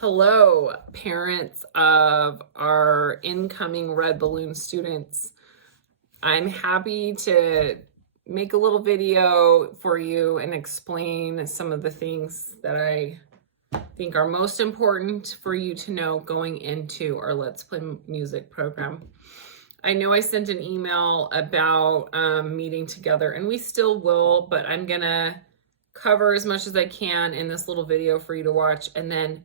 Hello, parents of our incoming Red Balloon students. I'm happy to make a little video for you and explain some of the things that I think are most important for you to know going into our Let's Play Music program. I know I sent an email about meeting together, and we still will, but I'm gonna cover as much as I can in this little video for you to watch, and then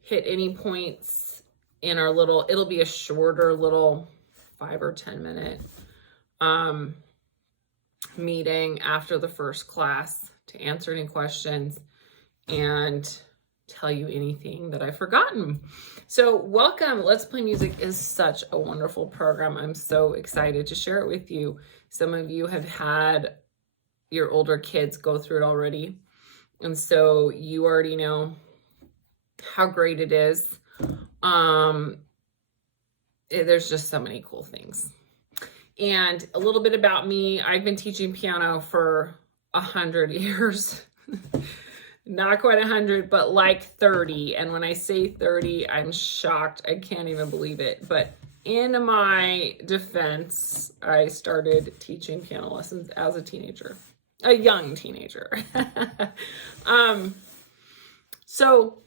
hit any points in our little, it'll be a shorter little 5 or 10 minute meeting after the first class to answer any questions and tell you anything that I've forgotten. So welcome. Let's Play Music is such a wonderful program. I'm so excited to share it with you. Some of you have had your older kids go through it already, and so you already know how great it is. There's just so many cool things. And a little bit about me, I've been teaching piano for 100 years. Not quite 100, but like 30. And when I say 30, I'm shocked. I can't even believe it. But in my defense, I started teaching piano lessons as a teenager, a young teenager. So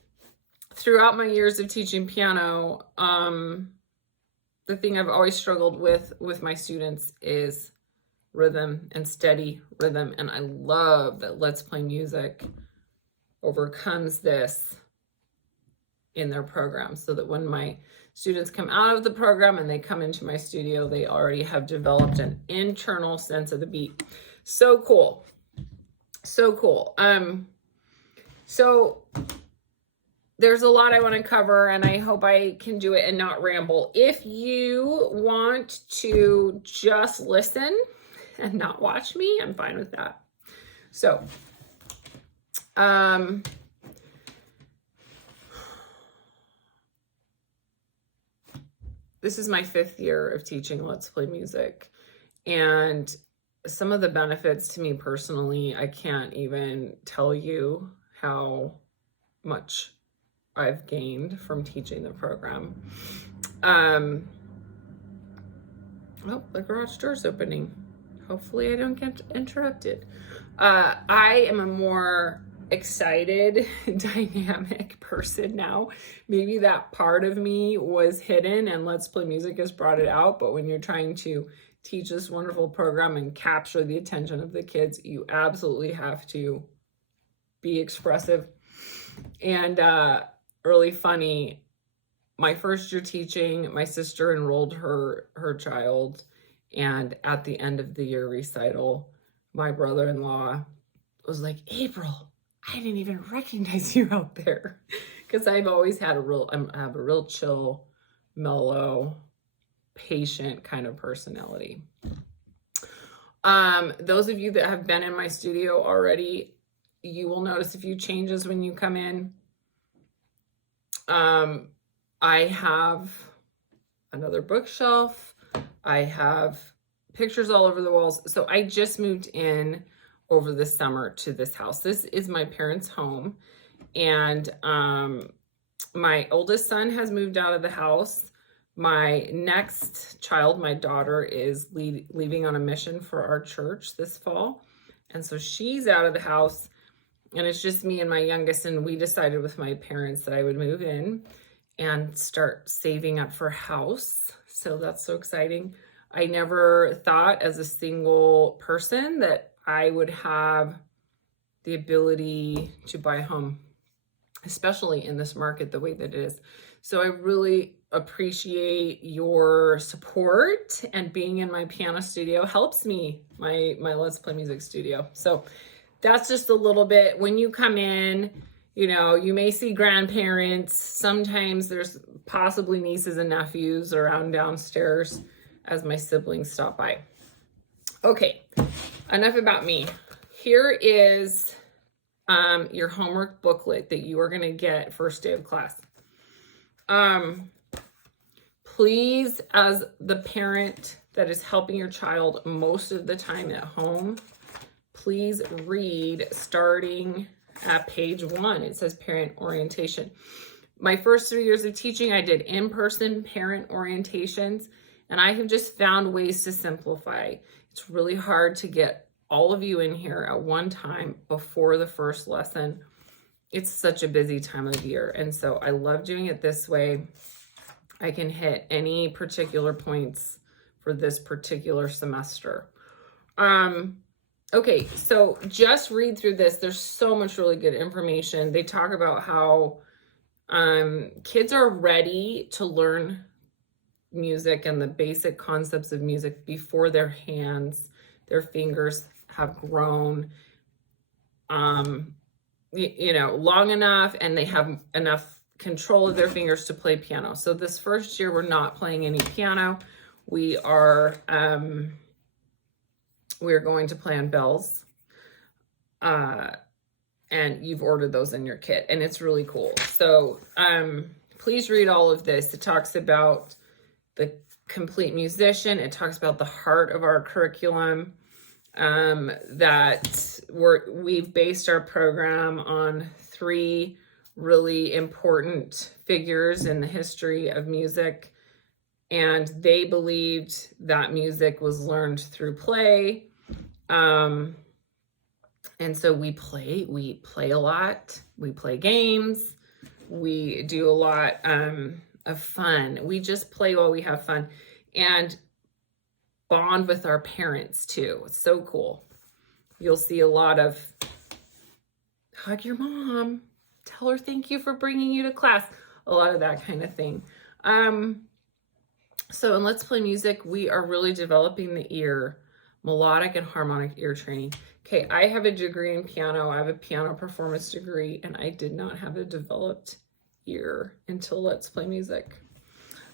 throughout my years of teaching piano, the thing I've always struggled with my students is rhythm and steady rhythm. And I love that Let's Play Music overcomes this in their program, so that when my students come out of the program and they come into my studio, they already have developed an internal sense of the beat. So cool. So cool. So there's a lot I want to cover, and I hope I can do it and not ramble. If you want to just listen and not watch me, I'm fine with that. So, this is my 5th year of teaching Let's Play Music, and some of the benefits to me personally, I can't even tell you how much I've gained from teaching the program. Oh, the garage door's opening. Hopefully I don't get interrupted. I am a more excited, dynamic person now. Maybe that part of me was hidden and Let's Play Music has brought it out, but when you're trying to teach this wonderful program and capture the attention of the kids, you absolutely have to be expressive. And really funny, my first year teaching, my sister enrolled her child, and at the end of the year recital, my brother-in-law was like, April, I didn't even recognize you out there. Because I've always had I have a real chill, mellow, patient kind of personality. Those of you that have been in my studio already, you will notice a few changes when you come in. I have another bookshelf. I have pictures all over the walls. So I just moved in over the summer to this house. This is my parents' home. And my oldest son has moved out of the house. My next child, my daughter, is leaving on a mission for our church this fall. And so she's out of the house. And it's just me and my youngest, and we decided with my parents that I would move in and start saving up for a house. So that's so exciting. I never thought as a single person that I would have the ability to buy a home, especially in this market the way that it is. So I really appreciate your support, and being in my piano studio helps me, my Let's Play Music studio. So that's just a little bit. When you come in, you know, you may see grandparents. Sometimes there's possibly nieces and nephews around downstairs as my siblings stop by. Okay, enough about me. Here is your homework booklet that you are going to get first day of class. Please, as the parent that is helping your child most of the time at home, please read starting at page 1. It says parent orientation. My first 3 years of teaching, I did in-person parent orientations, and I have just found ways to simplify. It's really hard to get all of you in here at one time before the first lesson. It's such a busy time of year, and so I love doing it this way. I can hit any particular points for this particular semester. Okay, so just read through this. There's so much really good information. They talk about how kids are ready to learn music and the basic concepts of music before their hands, their fingers have grown, you know, long enough, and they have enough control of their fingers to play piano. So this first year, we're not playing any piano. We're going to play on bells. And you've ordered those in your kit, and it's really cool. So please read all of this. It talks about the complete musician. It talks about the heart of our curriculum, that we've based our program on 3 really important figures in the history of music, and they believed that music was learned through play. And so we play a lot, we play games, we do a lot of fun. We just play while we have fun and bond with our parents too. It's so cool. You'll see a lot of hug your mom, tell her thank you for bringing you to class, a lot of that kind of thing. So in Let's Play Music, we are really developing the ear, melodic and harmonic ear training. Okay, I have a degree in piano. I have a piano performance degree, and I did not have a developed ear until Let's Play Music.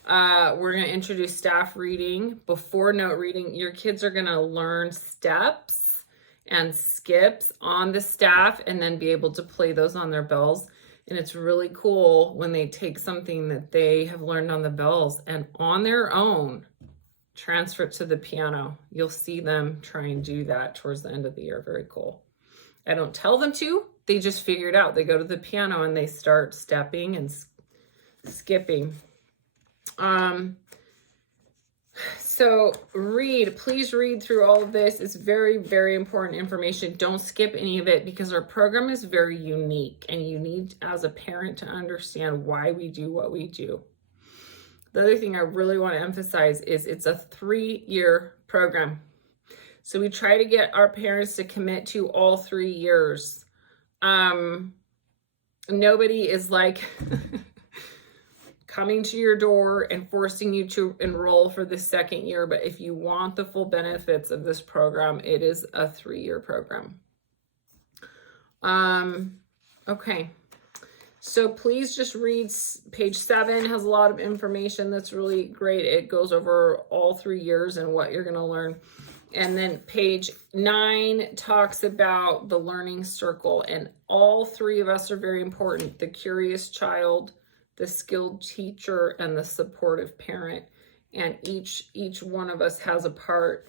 We're going to introduce staff reading. Before note reading, your kids are going to learn steps and skips on the staff and then be able to play those on their bells. And it's really cool when they take something that they have learned on the bells and on their own transfer it to the piano. You'll see them try and do that towards the end of the year. Very cool. I don't tell them to, they just figure it out. They go to the piano and they start stepping and skipping. So please read through all of this. It's very, very important information. Don't skip any of it because our program is very unique and you need as a parent to understand why we do what we do. The other thing I really want to emphasize is it's a 3-year program. So we try to get our parents to commit to all 3 years. Nobody is like coming to your door and forcing you to enroll for the 2nd year. But if you want the full benefits of this program, it is a 3-year program. Okay. So please just read page 7, has a lot of information that's really great. It goes over all 3 years and what you're going to learn. And then page 9 talks about the learning circle, and all 3 of us are very important. The curious child, the skilled teacher, and the supportive parent. And each one of us has a part.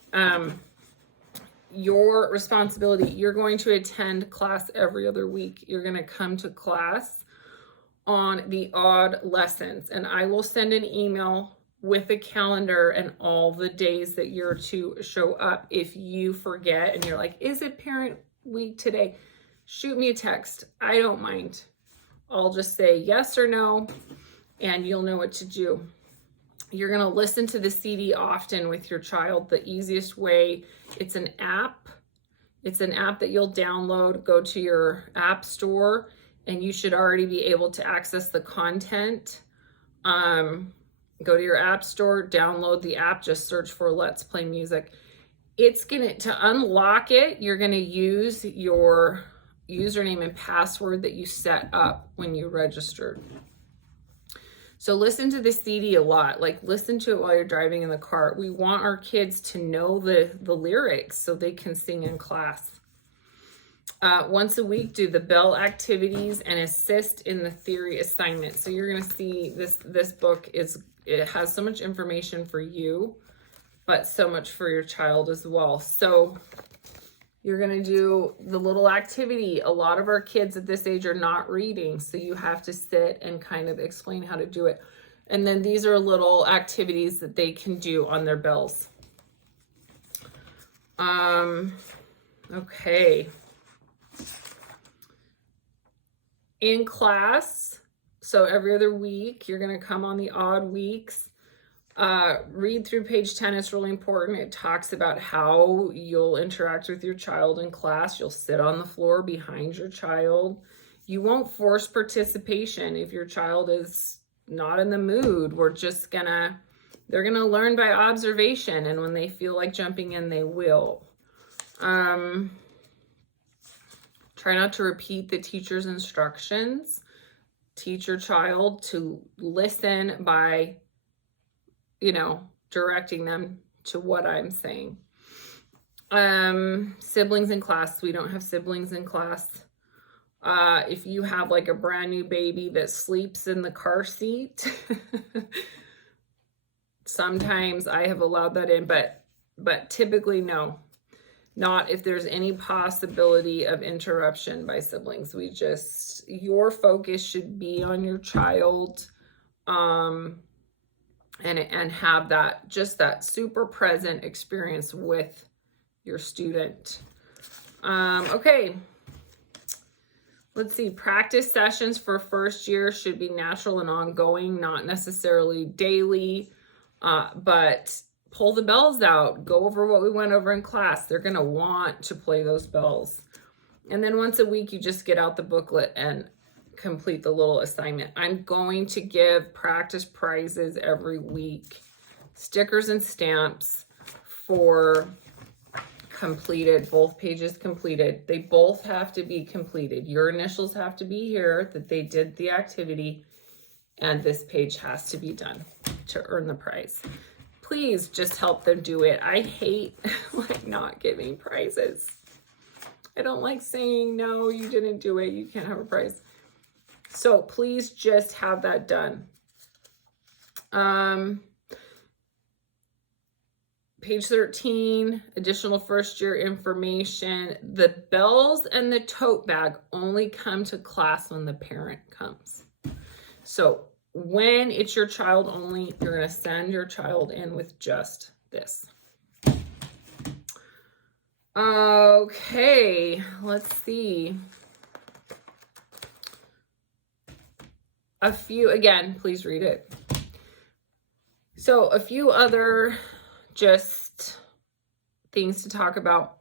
Your responsibility, you're going to attend class every other week. You're going to come to class on the odd lessons, and I will send an email with a calendar and all the days that you're to show up. If you forget and you're like, is it parent week today? Shoot me a text. I don't mind. I'll just say yes or no, and you'll know what to do. You're going to listen to the CD often with your child. The easiest way, it's an app. It's an app that you'll download. Go to your app store, and you should already be able to access the content. Go to your app store, download the app, just search for Let's Play Music. It's to unlock it, you're gonna use your username and password that you set up when you registered. So listen to the CD a lot, like listen to it while you're driving in the car. We want our kids to know the lyrics so they can sing in class. Once a week, do the bell activities and assist in the theory assignment. So you're going to see this book it has so much information for you, but so much for your child as well. So You're going to do the little activity. A lot of our kids at this age are not reading, so you have to sit and kind of explain how to do it. And then these are little activities that they can do on their bells. Okay. In class, so every other week, you're going to come on the odd weeks. Read through page 10. It's really important. It talks about how you'll interact with your child in class. You'll sit on the floor behind your child. You won't force participation if your child is not in the mood. They're gonna learn by observation, and when they feel like jumping in, they will. Try not to repeat the teacher's instructions. Teach your child to listen by, directing them to what I'm saying. Siblings in class. We don't have siblings in class. If you have like a brand new baby that sleeps in the car seat, sometimes I have allowed that in, but typically no. Not if there's any possibility of interruption by siblings. Your focus should be on your child, and have that super present experience with your student. Okay. Let's see. Practice sessions for first year should be natural and ongoing, not necessarily daily, but pull the bells out, go over what we went over in class. They're going to want to play those bells. And then once a week, you just get out the booklet and complete the little assignment. I'm going to give practice prizes every week, stickers and stamps for completed, both pages completed. They both have to be completed. Your initials have to be here that they did the activity, and this page has to be done to earn the prize. Please just help them do it. I hate not giving prizes. I don't like saying, no, you didn't do it, you can't have a prize. So please just have that done. Page 13, additional first year information. The bells and the tote bag only come to class when the parent comes. So when it's your child only, you're going to send your child in with just this. Okay, let's see. Again, please read it. So a few other just things to talk about.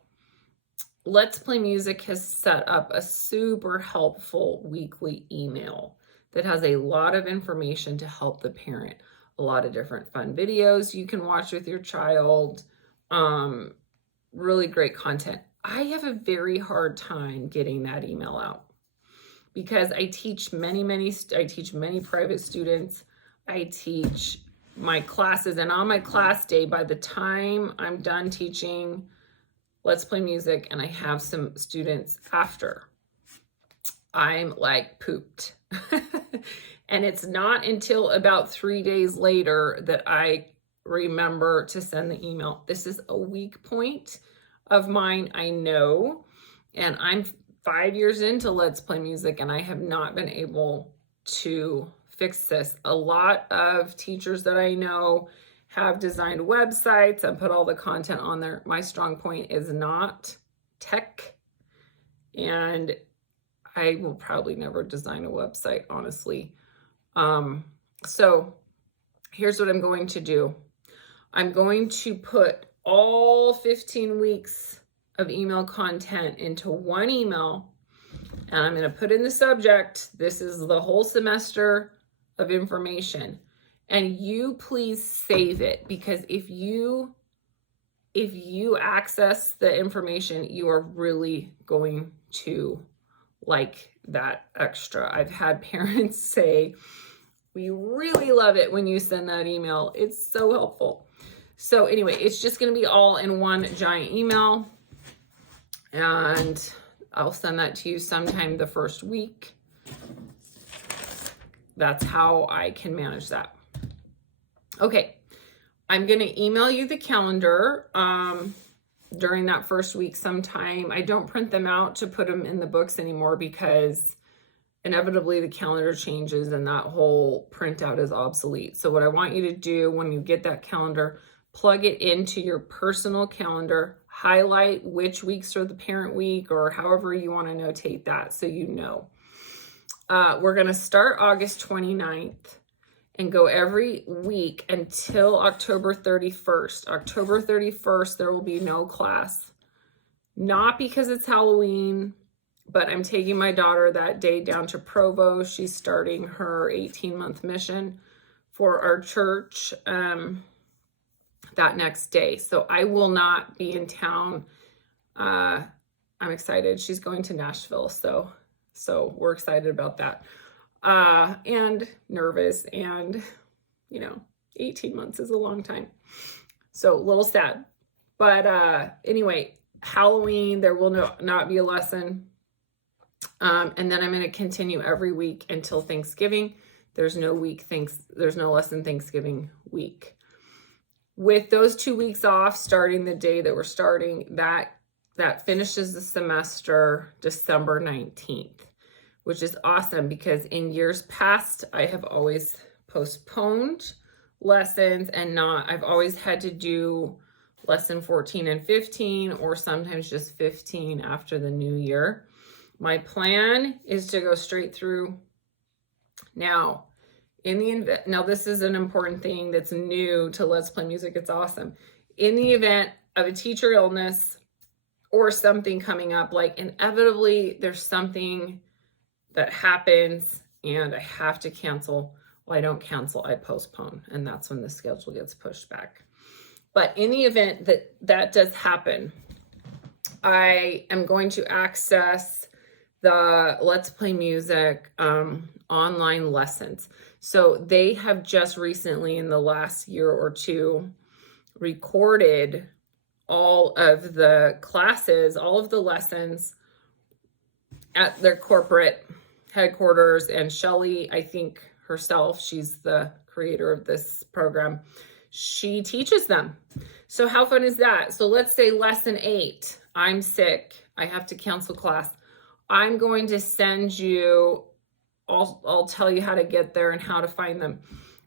Let's Play Music has set up a super helpful weekly email that has a lot of information to help the parent. A lot of different fun videos you can watch with your child. Really great content. I have a very hard time getting that email out because I teach many private students. I teach my classes, and on my class day, by the time I'm done teaching Let's Play Music and I have some students after, I'm like pooped. And it's not until about 3 days later that I remember to send the email. This is a weak point of mine, I know, and I'm 5 years into Let's Play Music and I have not been able to fix this. A lot of teachers that I know have designed websites and put all the content on there. My strong point is not tech, and I will probably never design a website, honestly. So here's what I'm going to do. I'm going to put all 15 weeks of email content into one email, and I'm going to put in the subject, this is the whole semester of information. And you please save it, because if you access the information, you are really going to like that extra. I've had parents say, we really love it when you send that email. It's so helpful. So anyway, it's just going to be all in one giant email, and I'll send that to you sometime the first week. That's how I can manage that. Okay, I'm going to email you the calendar. during that first week sometime. I don't print them out to put them in the books anymore because inevitably the calendar changes and that whole printout is obsolete. So what I want you to do when you get that calendar, plug it into your personal calendar, highlight which weeks are the parent week or however you want to notate that so you know. We're going to start August 29th and go every week until October 31st. October 31st, there will be no class. Not because it's Halloween, but I'm taking my daughter that day down to Provo. She's starting her 18-month mission for our church that next day. So I will not be in town. I'm excited. She's going to Nashville, so we're excited about that. And nervous, and 18 months is a long time. So a little sad. But anyway, Halloween, there will not be a lesson. And then I'm going to continue every week until Thanksgiving. There's no lesson Thanksgiving week. With those 2 weeks off, starting the day that we're starting, that finishes the semester December 19th, which is awesome because in years past, I have always postponed lessons I've always had to do lesson 14 and 15, or sometimes just 15 after the new year. My plan is to go straight through. Now, this is an important thing that's new to Let's Play Music. It's awesome. In the event of a teacher illness or something coming up, like inevitably there's something that happens and I have to cancel. Well, I don't cancel, I postpone. And that's when the schedule gets pushed back. But in the event that does happen, I am going to access the Let's Play Music online lessons. So they have just recently, in the last year or two, recorded all of the classes, all of the lessons at their corporate headquarters. And Shelly, I think herself, she's the creator of this program, she teaches them. So how fun is that? So let's say lesson 8, I'm sick, I have to cancel class. I'm going to send you, I'll tell you how to get there and how to find them.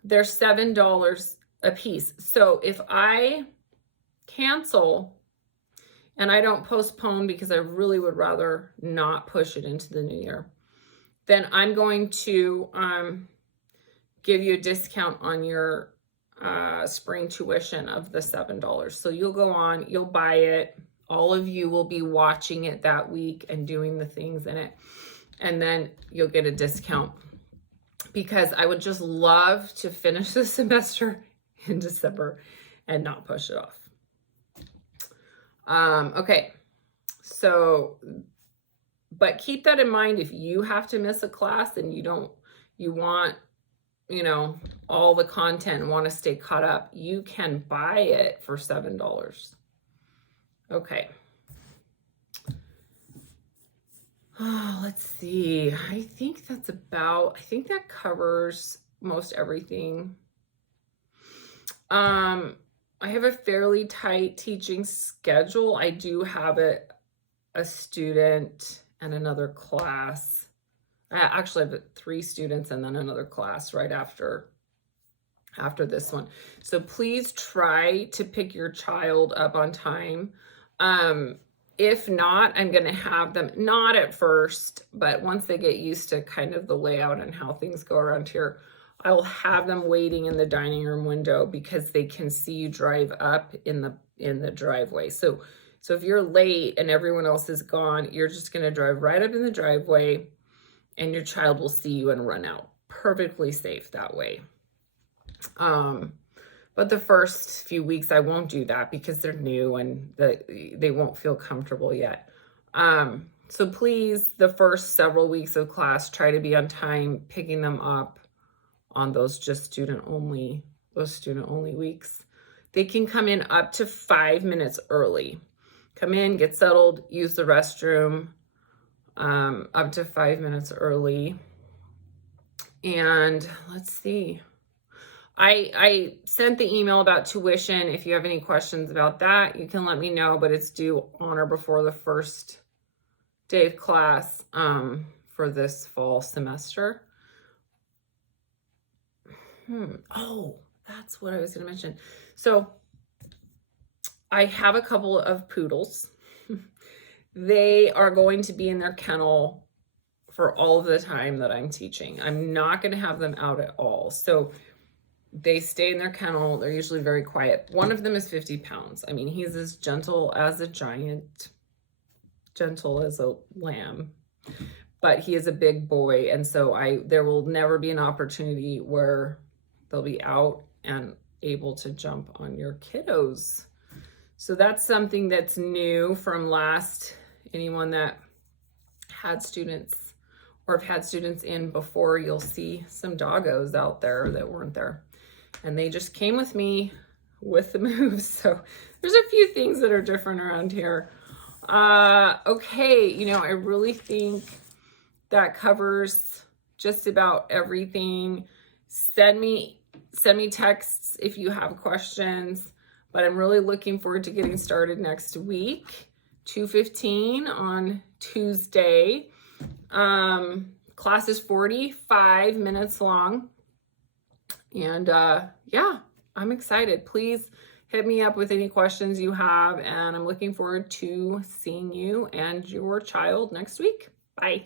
They're $7 a piece. So if I cancel and I don't postpone because I really would rather not push it into the new year, then I'm going to give you a discount on your spring tuition of the $7. So you'll go on, you'll buy it. All of you will be watching it that week and doing the things in it. And then you'll get a discount, because I would just love to finish the semester in December and not push it off. Okay. So, but keep that in mind. If you have to miss a class and you want, all the content and want to stay caught up, you can buy it for $7. Okay. Oh, let's see. I think that covers most everything. I have a fairly tight teaching schedule. I do have a student and another class. I actually have 3 students and then another class right after this one. So please try to pick your child up on time. If not, I'm going to have them, not at first, but once they get used to kind of the layout and how things go around here, I'll have them waiting in the dining room window because they can see you drive up in the driveway. So if you're late and everyone else is gone, you're just going to drive right up in the driveway and your child will see you and run out. Perfectly safe that way. But the first few weeks I won't do that because they're new and they won't feel comfortable yet. So please, the first several weeks of class, try to be on time, picking them up on those student only weeks. They can come in up to 5 minutes early. Come in, get settled, use the restroom, up to 5 minutes early. And let's see. I sent the email about tuition. If you have any questions about that, you can let me know, but it's due on or before the first day of class for this fall semester. Oh, that's what I was going to mention. So I have a couple of poodles. They are going to be in their kennel for all of the time that I'm teaching. I'm not going to have them out at all. So they stay in their kennel. They're usually very quiet. One of them is 50 pounds. I mean, he's as gentle as a giant, gentle as a lamb, but he is a big boy. And so there will never be an opportunity where they'll be out and able to jump on your kiddos. So that's something that's new from anyone that had students or have had students in before. You'll see some doggos out there that weren't there. And they just came with me with the moves. So there's a few things that are different around here. Okay, I really think that covers just about everything. Send me texts if you have questions, but I'm really looking forward to getting started next week, 2:15 on Tuesday. Class is 45 minutes long. And yeah, I'm excited. Please hit me up with any questions you have, and I'm looking forward to seeing you and your child next week. Bye.